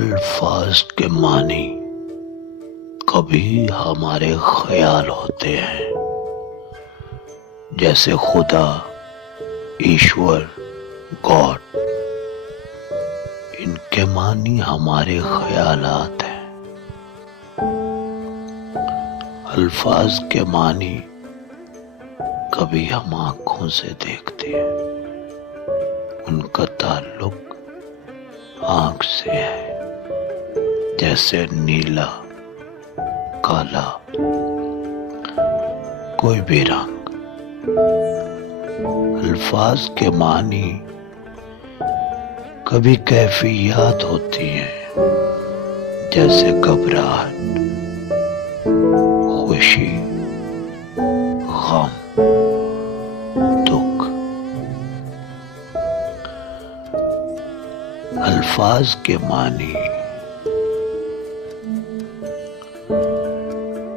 الفاظ کے معنی کبھی ہمارے خیال ہوتے ہیں، جیسے خدا، ایشور، گاڈ۔ ان کے معنی ہمارے خیالات ہیں۔ الفاظ کے معنی کبھی ہم آنکھوں سے دیکھتے ہیں، ان کا تعلق آنکھ سے ہے، جیسے نیلا، کالا، کوئی بھی رنگ۔ الفاظ کے معنی کبھی کیفیات ہوتی ہیں، جیسے گھبراہٹ، خوشی، غم، دکھ۔ الفاظ کے معنی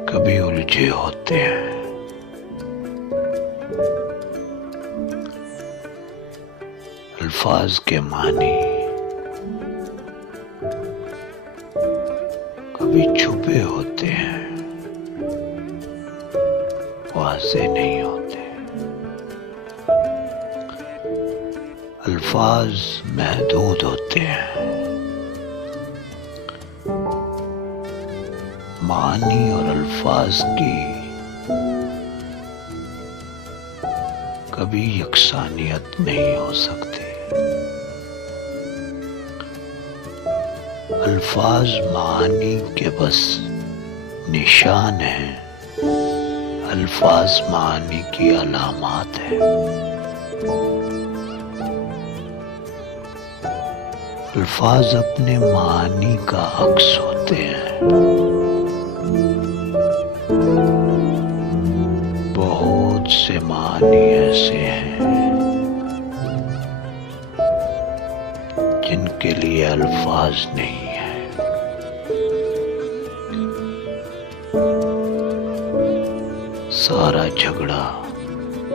کبھی الجھے ہوتے ہیں۔ الفاظ کے معنی کبھی چھپے ہوتے ہیں، واضح نہیں ہوتے۔ الفاظ محدود ہوتے ہیں، معنی اور الفاظ کی کبھی یکسانیت نہیں ہو سکتی۔ الفاظ معانی کے بس نشان ہیں، الفاظ معانی کی علامات ہیں۔ الفاظ اپنے معانی کا عکس ہوتے ہیں۔ بہت سے معنی ایسے ہیں جن کے لیے الفاظ نہیں ہیں۔ سارا جھگڑا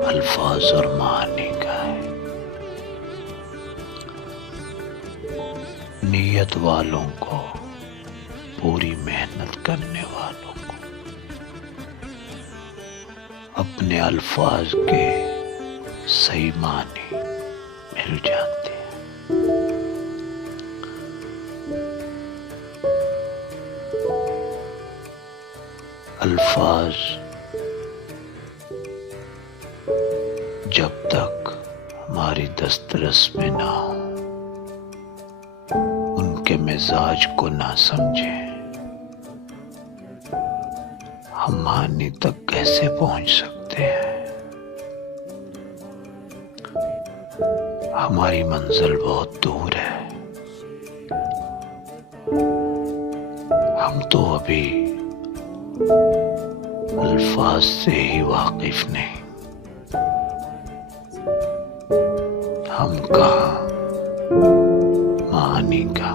الفاظ اور معانی کا ہے۔ نیت والوں کو، پوری محنت کرنے والوں کو اپنے الفاظ کے صحیح معنی مل جاتے ہیں۔ الفاظ جب تک ہماری دسترس میں نہ ہو، ان کے مزاج کو نہ سمجھیں، ہم معنی تک کیسے پہنچ سکتے ہیں؟ ہماری منزل بہت دور ہے، ہم تو ابھی الفاظ سے ہی واقف نہیں، ہم کہاں معانی کا